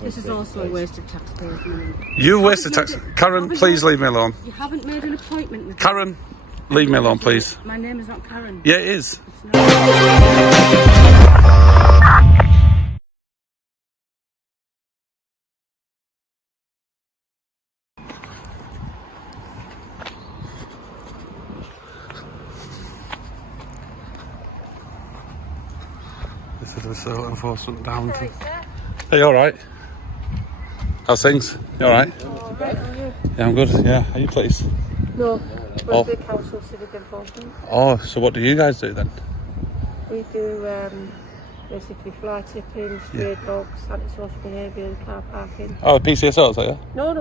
This is also a waste of taxpayers' money. You wasted tax. Karen, please leave me alone. You haven't made an appointment with Karen, leave me alone, please. My name is not Karen. Yeah, it is. It's not. This is a civil enforcement down to... Hey, you alright? How's things? You alright? Alright, are you? Yeah, I'm good. Yeah, are you please? No, we're Oh. the Council of Civic Enforcement. Oh, so what do you guys do then? We do basically fly tipping, stray dogs, antisocial behaviour, car parking. Oh, PCSOs, are you? No,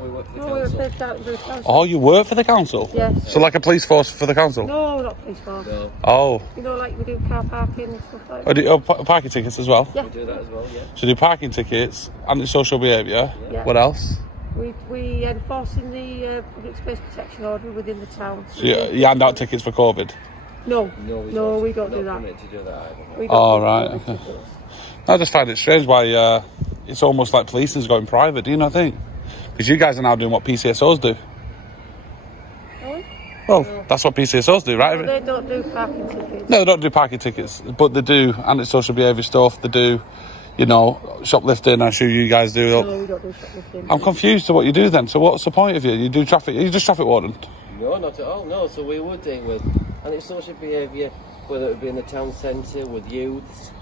we work for the council. we're the council. Oh, you work for the council? Yes. So like a police force for the council? No, not police force. No, Oh. You know, like we do car parking and stuff like Oh, that. do you, parking tickets as well? Yeah. we do that as well, yeah. So do parking tickets, antisocial behaviour. Yeah. What else? We enforcing the public space protection order within the town. So you hand out tickets for COVID? No, No, we don't We're do not that. permitted to do that either. We don't Oh, do right, public okay. tickets. I just find it strange why it's almost like policing's going private, do you not think? Because you guys are now doing what PCSOs do. Are we? Well, that's what PCSOs do, right? They don't do parking tickets. No, they don't do parking tickets, but they do antisocial behaviour stuff. They do, you know, shoplifting. I assume you guys do. No, we don't do shoplifting. I'm confused to what you do then. So what's the point of you? You do traffic. You're just traffic warden. No, not at all, no. So we would deal with antisocial behaviour, whether it be in the town centre, with youths.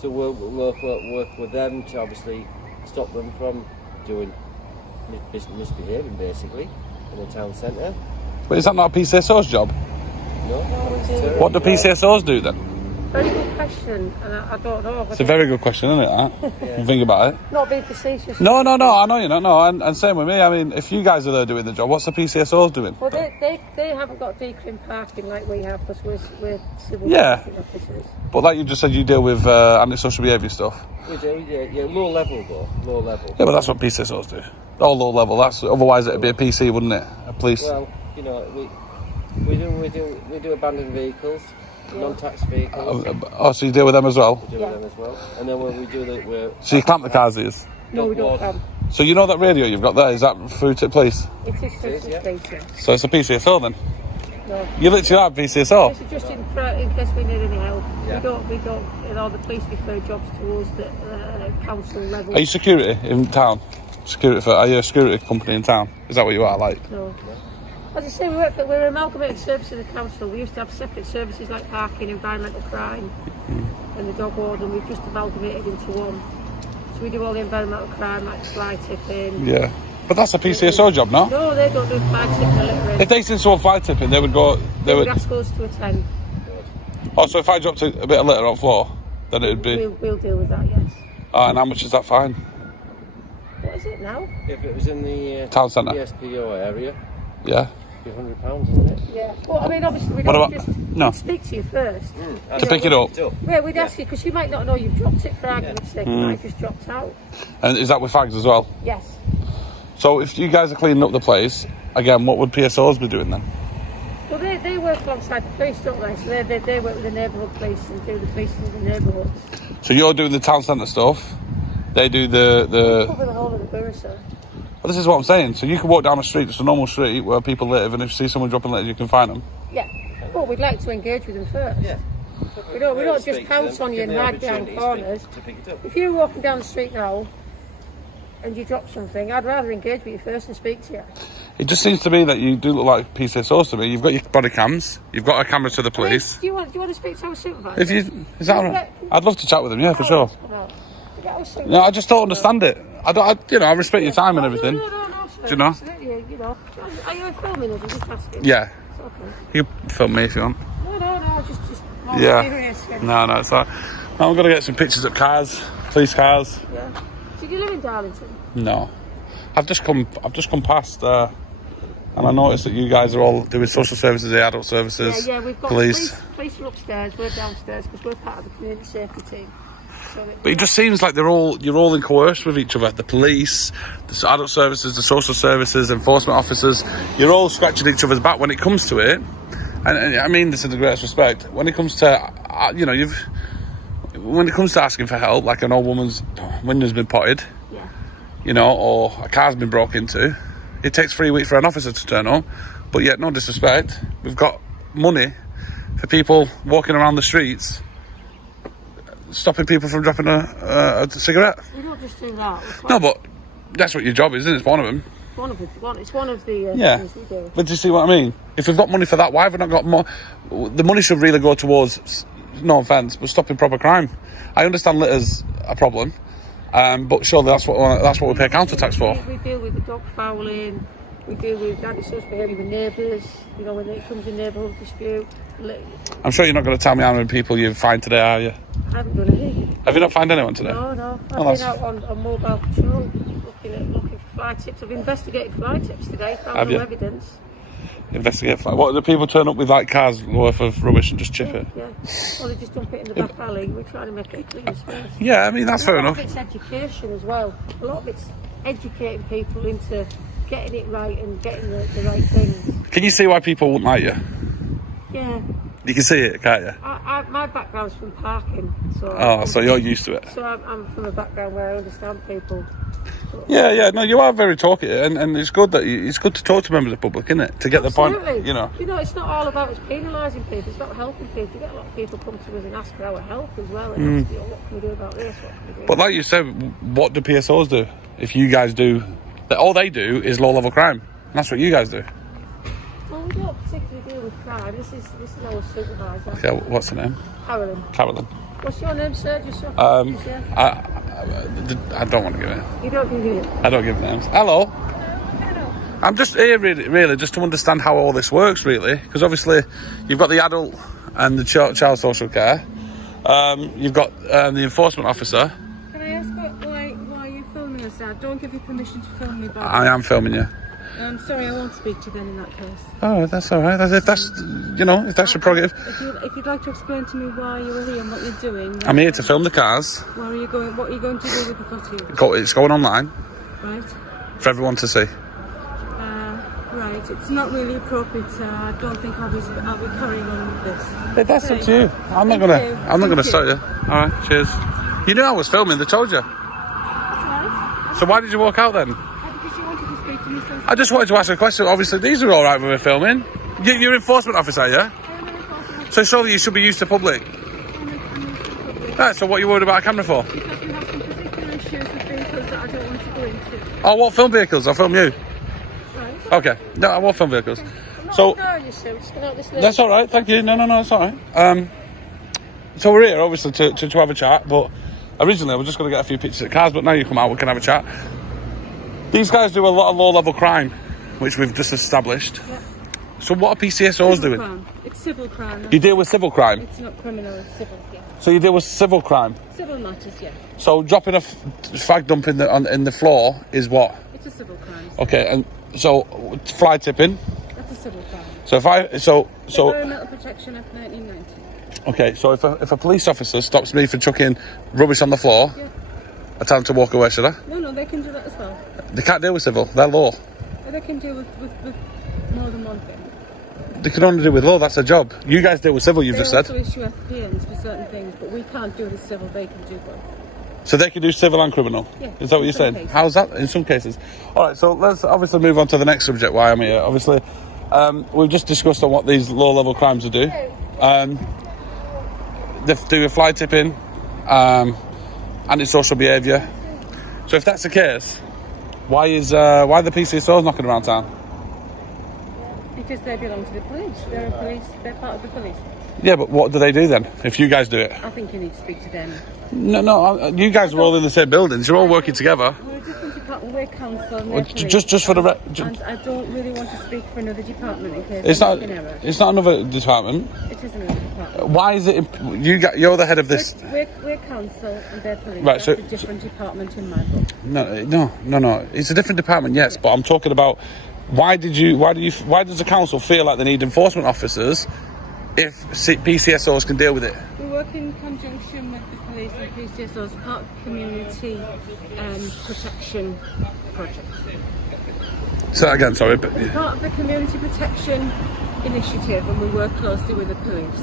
So we'll work with them to obviously stop them from doing misbehaving, basically, in the town centre. But is that not a PCSO's job? No, we do. What do PCSOs do then? Very good question, and I don't know. It's a very good question, isn't it? That? Yeah. Think about it. Not being facetious. No. I know you're not. No, and same with me. I mean, if you guys are there doing the job, what's the PCSOs doing? Well, they haven't got decrim parking like we have because we're civil Yeah. parking officers. But like you just said, you deal with antisocial behaviour stuff. we do, yeah, low level though, low level. Yeah, but that's what PCSOs do. All low level. That's otherwise it'd be a PC, wouldn't it? A police. Well, you know, we do abandoned vehicles, non-tax vehicles. Oh, so you deal with them as well? We do with them as well. And then when we do that, So you clamp the cars, these? No, we don't have. So you know that radio you've got there, is that through to police? It is for It is, yeah. station. So it's a PCSO then? No. You literally have PCSO? This is just in case we need any help. Yeah. We don't, you know, the police refer jobs to us at council level. Are you security in town? Are you a security company in town? Is that what you are like? No. As I say, we're an amalgamated service of the council. We used to have separate services like parking, environmental crime, and the dog warden. We've just amalgamated into one. So we do all the environmental crime, like fly tipping. Yeah. But that's a PCSO job, no? No, they don't do fly tipping or littering. If they seen someone fly tipping, they would go... They would ask us to attend. Oh, so if I dropped a bit of litter on the floor, then it would be... We'll deal with that, yes. And how much is that fine? What is it now? if it was in the Town centre? ESPO area, Yeah. it'd be £100, isn't it? Yeah. Well, I mean, obviously, we What don't about- just no. speak to you first. To pick it up? Yeah, we'd ask you, because you might not know you've dropped it for argument's sake. It might have just dropped out. And is that with fags as well? Yes. So if you guys are cleaning up the place, again, what would PSOs be doing then? Well, they work alongside the police, don't they? So they work with the neighbourhood police and do the policing in the neighbourhoods. So you're doing the town centre stuff, they do the... Cover the whole of the borough, sir. Well, this is what I'm saying. So you can walk down the street, just a normal street where people live, and if you see someone dropping litter, you can find them. Yeah. But we'd like to engage with them first. Yeah. We don't just pounce on you and hide behind corners. To pick it up. If you're walking down the street now and you drop something, I'd rather engage with you first and speak to you. It just seems to me that you do look like PCSOs to me. You've got your body cams, you've got a camera to the police. Do you want to speak to our supervisor? Is that all right? I'd love to chat with him, yeah, for sure. No, No, I just don't understand it. I respect your time and everything. No, sir. Do you know? Absolutely, you know. Are you filming us? I'm just asking. Yeah. It's okay. You can film me if you want. No, just more Yeah. serious. No, it's all right. I'm going to get some pictures of cars, police cars. Yeah. Did you live in Darlington? No. I've just come past and I noticed that you guys are all doing social services, the adult services, Yeah, we've got police. Police are upstairs, we're downstairs because we're part of the community safety team. But it just seems like you're all in coerced with each other. The police, the adult services, the social services, enforcement officers. You're all scratching each other's back when it comes to it. And I mean this in the greatest respect. When it comes to, when it comes to asking for help, like an old woman's window's been potted, Yeah. you know, or a car's been broken into, it takes 3 weeks for an officer to turn up. But yet, no disrespect, we've got money for people walking around the streets, stopping people from dropping a cigarette. We don't just do that. No, but that's what your job is, isn't it? It's one of them. It's one of the Yeah, things we do. but do you see what I mean? If we've got money for that, why have we not got more? The money should really go towards, no offence, but stopping proper crime. I understand litter's a problem, but surely that's what we pay council tax for. We deal with the dog fouling. We deal with antisocial behaviour with neighbours. You know, when it comes in neighbourhood dispute. I'm sure you're not going to tell me how many people you find today, are you? I haven't done any. Have you not found anyone today? No. I've been out on mobile patrol looking for fly tips. I've investigated fly tips today. Found no evidence. Investigate fly. What do people turn up with, like cars worth of rubbish and just chip it? Yeah. Or they just dump it in the back alley. We're trying to make it a clean space. Yeah, I mean that's fair enough. A lot of it's education as well. A lot of it's educating people into getting it right and getting the right things. Can you see why people wouldn't like you? Yeah. You can see it, can't you? My background's from parking, so. So you're used to it. So I'm from a background where I understand people. Yeah. No, you are very talkative, and it's good it's good to talk to members of the public, isn't it? To get Absolutely. the point, you know. You know, it's not all about us penalising people. It's not helping people. You get a lot of people come to us and ask for our help as well. And ask, you know, what can we do about this? What can we do? But like you said, what do PSOs do? If you guys do, all they do is low-level crime. And that's what you guys do. Well, we don't particularly deal with crime. This is our supervisor. Okay, what's her name? Carolyn. What's your name, sir? Just so I don't want to give it. You don't give it. I don't give names. Hello. I'm just here really just to understand how all this works, really, because obviously you've got the adult and the child social care. You've got the enforcement officer. Can I ask why you're filming us? I don't give you permission to film me. I am filming you. I'm sorry, I won't speak to you then in that case. Oh, that's all right. If that's your prerogative. If you'd like to explain to me why you were here and what you're doing. I'm here to film the cars. Where are you going? What are you going to do with the footage? It's going online. Right. For everyone to see. Right. It's not really appropriate. I don't think I'll be carrying on with this. That's up to you. I'm not gonna stop you. All right. Cheers. You knew I was filming. They told you. That's right. So why did you walk out then? Because you wanted to speak to me. So I just wanted to ask a question. Obviously, these are all right when we're filming. You're enforcement officer, are you? I am an enforcement officer. So surely you should be used to public. Right, so what are you worried about a camera for? Because we have some particular issues with vehicles that I don't want to go into. Oh, what film vehicles? I'll film you. Right. Okay. No, I won't film vehicles. I'm not So ignoring you, sir. Just gonna listen. that's all right. Thank you. No, it's all right. So we're here obviously to have a chat, but originally I was just going to get a few pictures of cars, but now you come out, we can have a chat. These guys do a lot of low-level crime, which we've just established. Yeah. So what are PCSOs doing? Crime. It's civil crime. You deal with civil crime. It's not criminal, it's civil. Yeah. So you deal with civil crime. Civil matters, yeah. So dropping a fag dump in the floor is what? It's a civil crime. Okay, and so fly tipping. That's a civil crime. So Environmental Protection Act 1990. okay, so if a police officer stops me for chucking rubbish on the floor, Yeah. I tell them to walk away, should I? No, they can do that as well. They can't deal with civil. They're law. But they can deal with more than one thing. They can only deal with law. That's their job. You guys deal with civil. You've just said. They also issue FPNs for certain things, but we can't do the civil. They can do both. So they can do civil and criminal. Yeah, Is that what in you're some saying? cases. How's that? In some cases. All right. So let's obviously move on to the next subject. Why I'm here. Obviously, we've just discussed on what these low-level crimes are do. They do with fly tipping, antisocial behaviour. So if that's the case, why are the PCSOs knocking around town? Because they belong to the police. They're part of the police. Yeah, but what do they do then? If you guys do it? I think you need to speak to them. No. You guys are all in the same buildings. You're all working together. We're a different department. We're council and Well, they're police. just for the And I don't really want to speak for another department in case it's there's not. an error. It's not another department. It is another department. Why is it? You're the head of this. We're council and they're police. Right, That's so- a different department in my book. No. It's a different department, yes. But I'm talking about why does the council feel like they need enforcement officers if PCSOs can deal with it? We work in conjunction with the police and PCSO as part of the community protection project. Say that again, sorry. But It's part of the community protection initiative and we work closely with the police.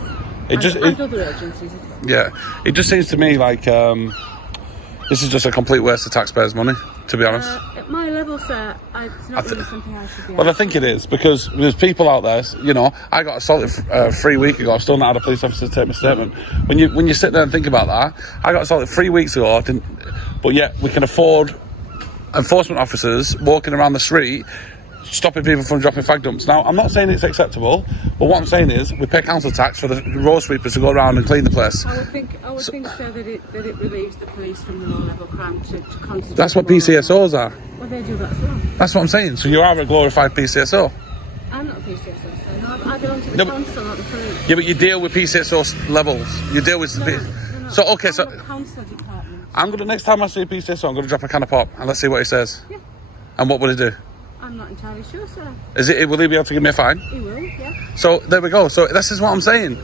It just, and other agencies as well. yeah, it just seems to me like this is just a complete waste of taxpayers' money, to be honest. At my level, sir, it's not really something I should be Well, I think it is, because there's people out there, you know, I got assaulted 3 weeks ago. I've still not had a police officer take my statement. When you sit there and think about that, I got assaulted 3 weeks ago, but yet we can afford enforcement officers walking around the street stopping people from dropping fag dumps. Now, I'm not saying it's acceptable, but what I'm saying is we pay council tax for the road sweepers to go around and clean the place. I would think, sir, that it relieves the police from the low-level crime to concentrate. That's what PCSOs are. Well, they do that as well. That's what I'm saying. So you are a glorified PCSO. I'm not a PCSO, sir. No, I belong to the council, not the police. Yeah, but you deal with PCSO levels. You deal with... No. So, okay, so... I'm a council department. I'm going to... Next time I see a PCSO, I'm going to drop a can of pop and let's see what he says. Yeah. And what will he do? I'm not entirely sure, sir. Will he be able to give me a fine? He will, yeah. So, there we go. So, this is what I'm saying.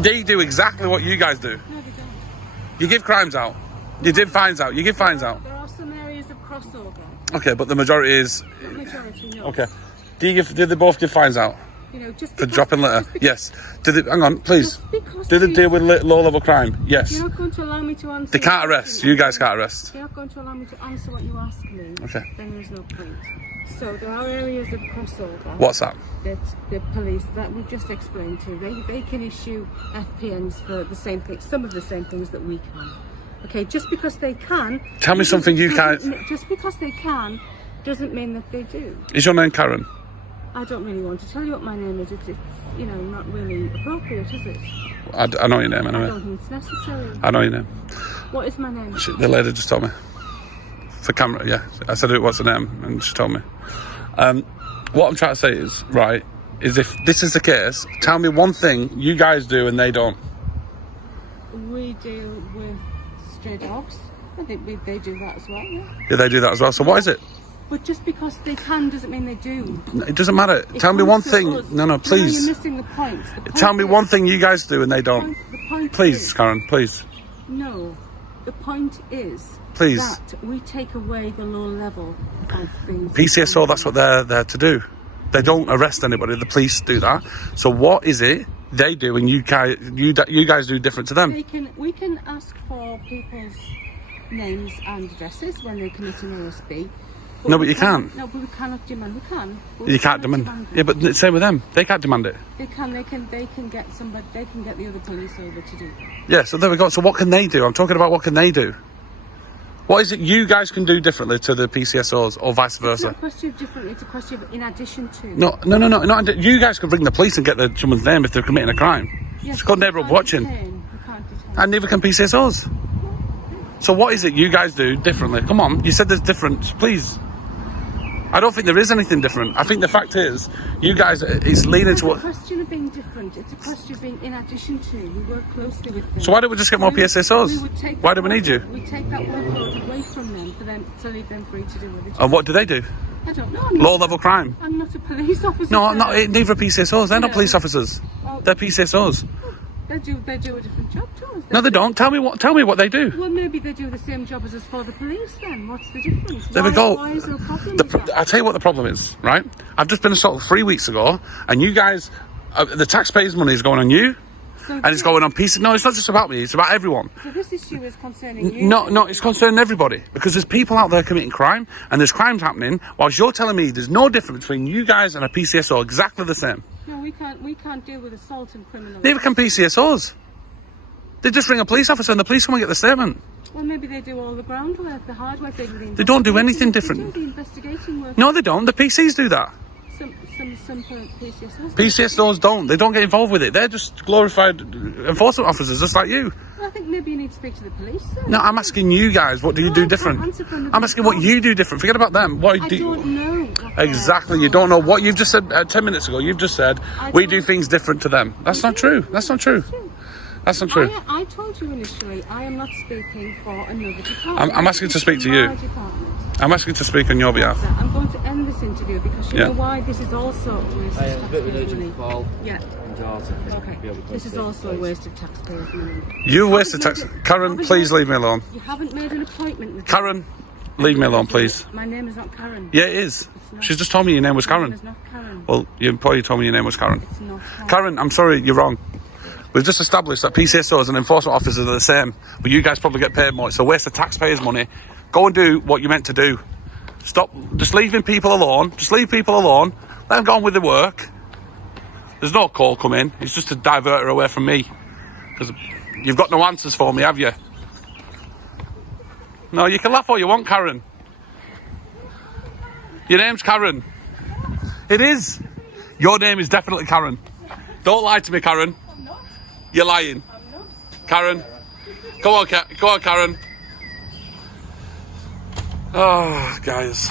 They do exactly what you guys do. No, they don't. You give crimes out. You give fines out. You give fines out. There are some areas of crossover. Okay, but the majority is... Not majority, no. Okay. Do they both give fines out? You know, just For because, dropping litter? Yes. Hang on, please. Just because Do they deal with low-level crime? Yes. You're not going to allow me to answer. They can't arrest. You guys can't arrest. You're not going to allow me to answer what you ask me. Okay. Then there's no point. So there are areas of crossover. What's that? That the police, that we've just explained to you, they can issue FPNs for the same things, some of the same things that we can. Okay, just because they can. Tell me something you can't. Just because they can, doesn't mean that they do. Is your name Karen? I don't really want to tell you what my name is. It's you know, not really appropriate, is it? I know your name I anyway. don't think it's necessary. I know your name. What is my name? The lady just told me. For camera, yeah. I said, what's her name? And she told me. What I'm trying to say is, right, is if this is the case, tell me one thing you guys do and they don't. We deal with stray dogs. I think they do that as well, yeah. Yeah, they do that as well. So what is it? But just because they can doesn't mean they do. It doesn't matter. Tell me one thing. Us. No, please. No, you're missing the point. The point Tell me is, one thing you guys do and they don't. The point Please, is, Karen, please. No. The point is Please. that we take away the low level of things. PCSO, that's what they're there to do. They don't arrest anybody. The police do that. So what is it they do and you guys do different to them? We can ask for people's names and addresses when they commit an ASB. No, but you can't. No, but we cannot demand. We can. But You can't demand. Yeah, but same with them. They can't demand it. They can get somebody. They can get the other police over to do that. Yeah, so there we go. So what can they do? I'm talking about what can they do. What is it you guys can do differently to the PCSOs or vice It's versa? not a question of different. It's a question of in addition to. No. You guys can bring the police and get someone's name if they're committing a crime. Yes, It's called but neighbourhood you can't watching. detain. You can't detain. And neither can PCSOs. So what is it you guys do differently? Come on, you said there's difference. Please. I don't think there is anything different. I think the fact is, you guys, it's leaning to what... It's a question of being different. It's a question of being in addition to. We work closely with them. So why don't we just get more PSSOs? Why do we need you? We take that workload away from them for them to leave them free to do what they do. And what do they do? I don't know. Low-level crime? I'm not a police officer. No, neither are PCSOs. They're not police officers. Well, They're PCSOs. They do a different job to us. No, they don't. Tell me what they do. Well, maybe they do the same job as us for the police then. What's the difference? There we go. Why is there a problem with that? I'll tell you what the problem is, right? I've just been assaulted 3 weeks ago, and you guys, the taxpayers' money is going on you, and it's going on PC. No, it's not just about me, it's about everyone. So this issue is concerning you? No, it's concerning everybody, because there's people out there committing crime, and there's crimes happening, whilst you're telling me there's no difference between you guys and a PCSO, exactly the same. No, we can't deal with assault and criminal. Neither can PCSOs. They just ring a police officer and the police come and get the statement. Well, maybe they do all the groundwork, the hard work. They don't do anything different. They do the investigating work. No, they don't. The PCs do that. Some PCSOs. PCSOs don't. They don't get involved with it. They're just glorified enforcement officers, just like you. Well, I think maybe you need to speak to the police then. No, I'm asking you guys, what do you do different? I'm asking what you do different. Forget about them. What I do you... don't know. Exactly, you don't know what you've just said 10 minutes ago. You've just said, we do things different to them. That's not true. That's not true. That's not true. I told you initially, I am not speaking for another department. I'm asking to speak to you. I'm asking to speak on your behalf. I'm going to end this interview because you know why this is also a waste I of have a bit of an taxpayers' urgent money. call. Yeah. And daughter can Okay. be able to This is take also a place. waste of taxpayers' money. You wasted tax. Karen, please leave me alone. You haven't made an appointment with Karen, leave me alone, please. My name is not Karen. Yeah, it is. not. She's just told me your name was My name Karen. is not Karen. Well, your employee told me your name was Karen. It's not Karen. Karen, I'm sorry, you're wrong. We've just established that PCSOs and enforcement officers are the same, but you guys probably get paid more. It's a waste of taxpayers' money. Go and do what you're meant to do. Stop just leaving people alone. Just leave people alone. Let them go on with their work. There's no call coming. It's just to divert her away from me. Because you've got no answers for me, have you? No, you can laugh all you want, Karen. Your name's Karen. It is. Your name is definitely Karen. Don't lie to me, Karen. I'm not. You're lying. I'm not. Karen. Go on, Karen. Oh, guys.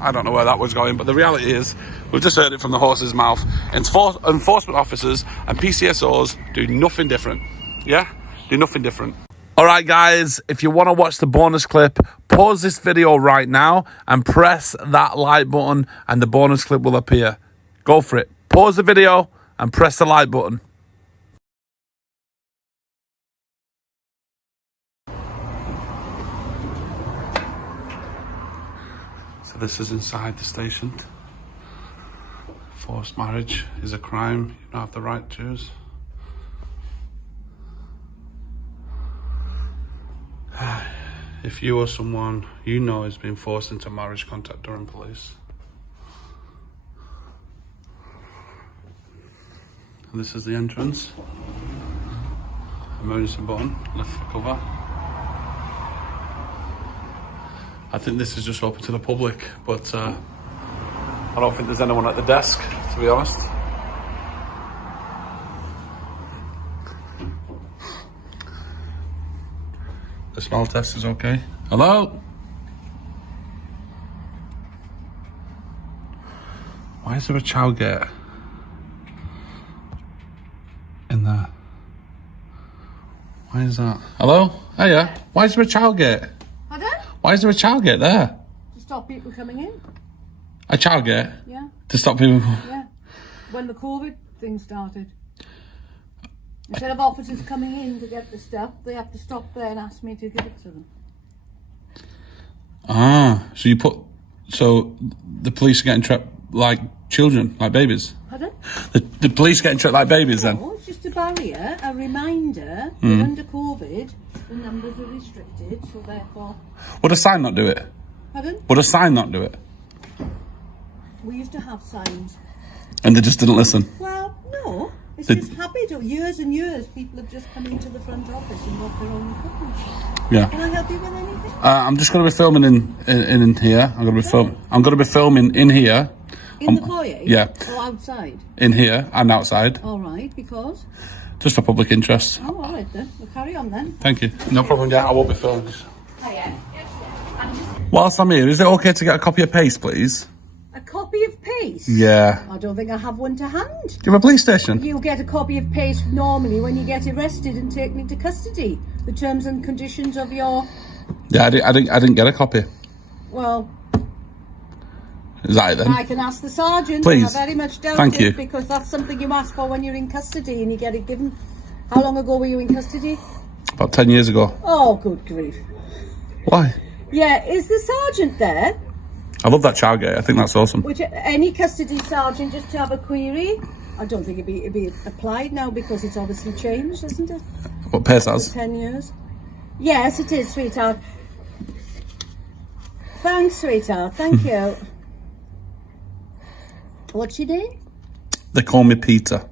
I don't know where that was going, but the reality is, we've just heard it from the horse's mouth. Enforcement officers and PCSOs do nothing different. Yeah? Do nothing different. Alright guys, if you want to watch the bonus clip, pause this video right now and press that like button and the bonus clip will appear. Go for it. Pause the video and press the like button. So this is inside the station. Forced marriage is a crime. You don't have the right to choose. If you or someone you know has been forced into marriage, contact Durham Police. And this is the entrance. Emergency button, lift for cover. I think this is just open to the public, but I don't think there's anyone at the desk, to be honest. The smell test is okay. Hello? Why is there a child gate in there? Why is that? Hello? Hiya. Why is there a child gate? Pardon? Why is there a child gate there? To stop people coming in. A child gate? Yeah. To stop people? Yeah. When the COVID thing started. Instead of officers coming in to get the stuff, they have to stop there and ask me to give it to them. Ah, so the police are getting trapped like children, like babies? Pardon? The police getting trapped like babies then? No, it's just a barrier, a reminder that under COVID, the numbers are restricted, so therefore... Would a sign not do it? Pardon? Would a sign not do it? We used to have signs. And they just didn't listen? Well, no. It's Did- just habit. Years and years, people have just come into the front office and got their own equipment. Yeah. Can I help you with anything? I'm just going to be filming in here. I'm going to be filming in here. In the foyer? Yeah. Or outside? In here and outside. All right, because? Just for public interest. Oh, all right then. We'll carry on then. Thank you. No problem, yeah, I won't be filming this. Hiya. Whilst I'm here, is it okay to get a copy of Paste, please? A copy of Pace? Yeah. I don't think I have one to hand. Do you have a police station? You get a copy of Pace normally when you get arrested and taken into custody. The terms and conditions of your... Yeah, I didn't get a copy. Well, Is that it then? I can ask the sergeant. Please. I very much doubt Thank it you. because that's something you ask for when you're in custody and you get it given. How long ago were you in custody? About 10 years ago. Oh, good grief. Why? Yeah, is the sergeant there? I love that child gate. I think that's awesome. Which any custody sergeant just to have a query? I don't think it'd be applied now because it's obviously changed, isn't it? What Pace has? 10 years. Yes, it is, sweetheart. Thanks, sweetheart. Thank you. What's your name? They call me Peter.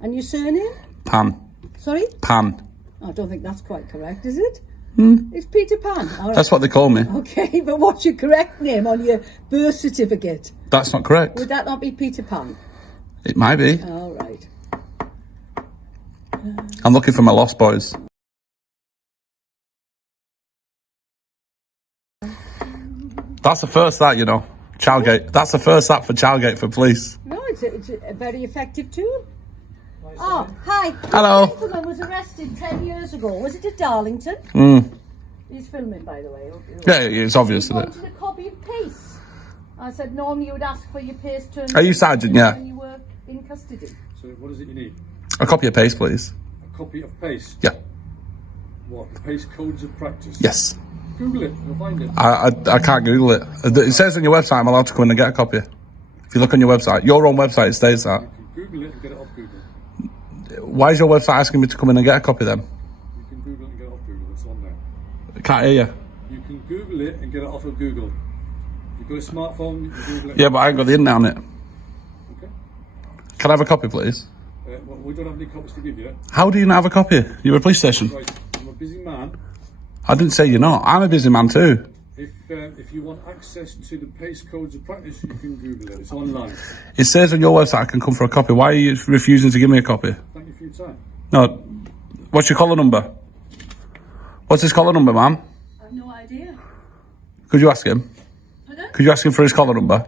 And your surname? Pan. Sorry? Pan. I don't think that's quite correct, is it? It's Peter Pan. All right. That's what they call me. Okay, but what's your correct name on your birth certificate? That's not correct. Would that not be Peter Pan? It might be. All right. I'm looking for my lost boys. That's the first that, you know. Childgate. That's the first app for Childgate for police. No, it's a very effective tool. Oh, hi. Hello. This gentleman was arrested 10 years ago. Was it at Darlington? He's filming, by the way. Yeah, it's obvious, He isn't it? wanted a copy of Pace. I said, normally you would ask for your Pace turn. Are you sergeant? Yeah. When you were in custody. So what is it you need? A copy of Pace, please. A copy of PACE? Yeah. What? PACE Codes of Practice? Yes. Google it, you'll find it. I can't Google it. It says on your website I'm allowed to come in and get a copy. If you look on your website, your own website, it states that. You can Google it and get it off Google. Why is your website asking me to come in and get a copy then? You can Google it and get it off Google. It's on there. I can't hear you. You can Google it and get it off of Google. You've got a smartphone, you can Google it. Yeah, but I ain't got the internet on it. Okay. Can I have a copy, please? Well, we don't have any copies to give you. How do you not have a copy? You're a police station. Right, I'm a busy man. I didn't say you're not. I'm a busy man too. If you want access to the PACE codes of practice, you can Google it. It's online. It says on your website I can come for a copy. Why are you refusing to give me a copy? Thank you for your time. No. What's your collar number? What's his collar number, ma'am? I have no idea. Could you ask him? Pardon? Could you ask him for his collar number?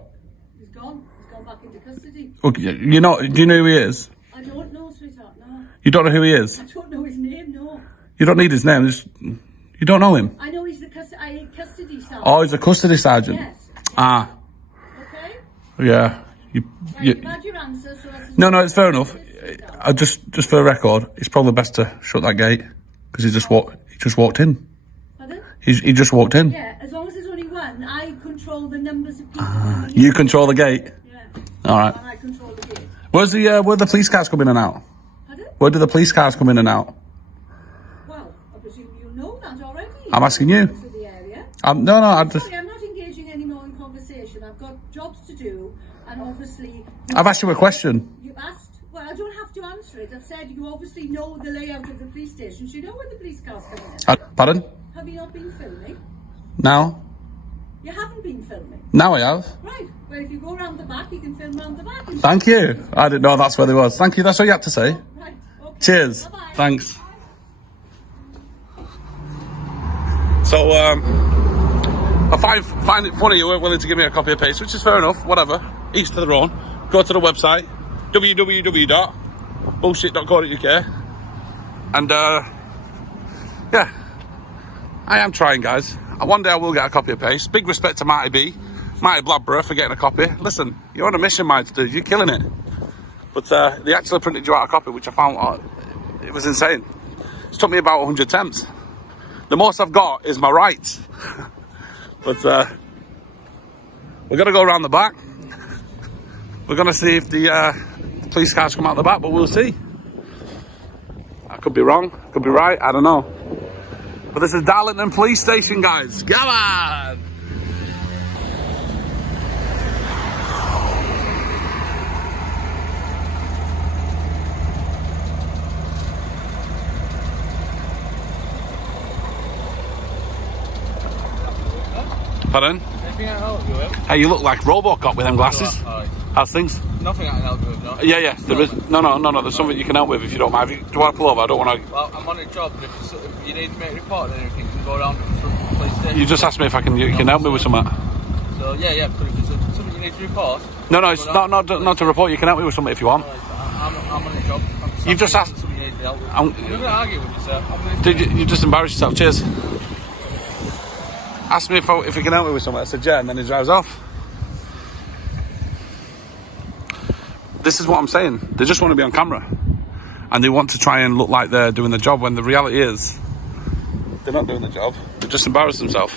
He's gone. He's gone back into custody. Okay, you know, do you know who he is? I don't know, sweetheart, no. You don't know who he is? I don't know his name, no. You don't need his name. You don't know him. I know he's the custody sergeant. Oh, he's a custody sergeant. Yes. Ah, Okay? yeah. Right, you've had your answer, so that's... No, it's fair enough. I just for the record, it's probably best to shut that gate because he just walked in. Pardon? He just walked in. Yeah, as long as there's only one, I control the numbers of people. You control the gate. Yeah. All right. And I control the gate. Where the police cars come in and out? Pardon? Where do the police cars come in and out? Well, I presume you know that already. I'm asking you. To the area. No, I just. Sorry, I'm not engaging any more in conversation. I've got jobs to do, and obviously... I've asked you a question. You asked? Well, I don't have to answer it. I've said you obviously know the layout of the police station. So you know where the police cars come in. Pardon? Have you not been filming? No. You haven't been filming? Now I have. Right. Well, if you go round the back, you can film round the back. Thank you. I didn't know that's where they was. Thank you. That's all you had to say. Right. Okay. Cheers. Bye-bye. Thanks. So, I find it funny you weren't willing to give me a copy of PACE, which is fair enough. Whatever. Each to their own. Go to the website www.bullshit.co.uk and yeah, I am trying, guys. One day I will get a copy of PACE. Big respect to Marty Bladborough for getting a copy. Listen, you're on a mission, Marty, dude. You're killing it. But they actually printed you out a copy, which I found it was insane. It took me about 100 attempts. The most I've got is my rights. But we're gonna go around the back. We're gonna see if the police cars come out the back, but we'll see. I could be wrong, could be right, I don't know. But this is Darlington Police Station, guys. Come on! Pardon? Anything I can help you with? Hey, you look like Robocop with them glasses. Alright. How's things? Nothing I can help you with, no? Yeah. There is. No. There's something you can help with if you don't mind. Do you want to pull over? I don't want to. Well, I'm on a job, but if you need to make a report and everything, you can go around to the police station. You just asked me if you can help me with something. So, yeah, but if it's something you need to report... No, it's not to report. You can help me with something if you want. I'm on a job. You've just asked... Something you need help with. I'm I'm not going to argue with you, sir. you just embarrassed yourself. Cheers. Asked me if he can help me with something. I said, yeah, and then he drives off. This is what I'm saying. They just want to be on camera. And they want to try and look like they're doing the job when the reality is they're not doing the job. They just embarrass themselves.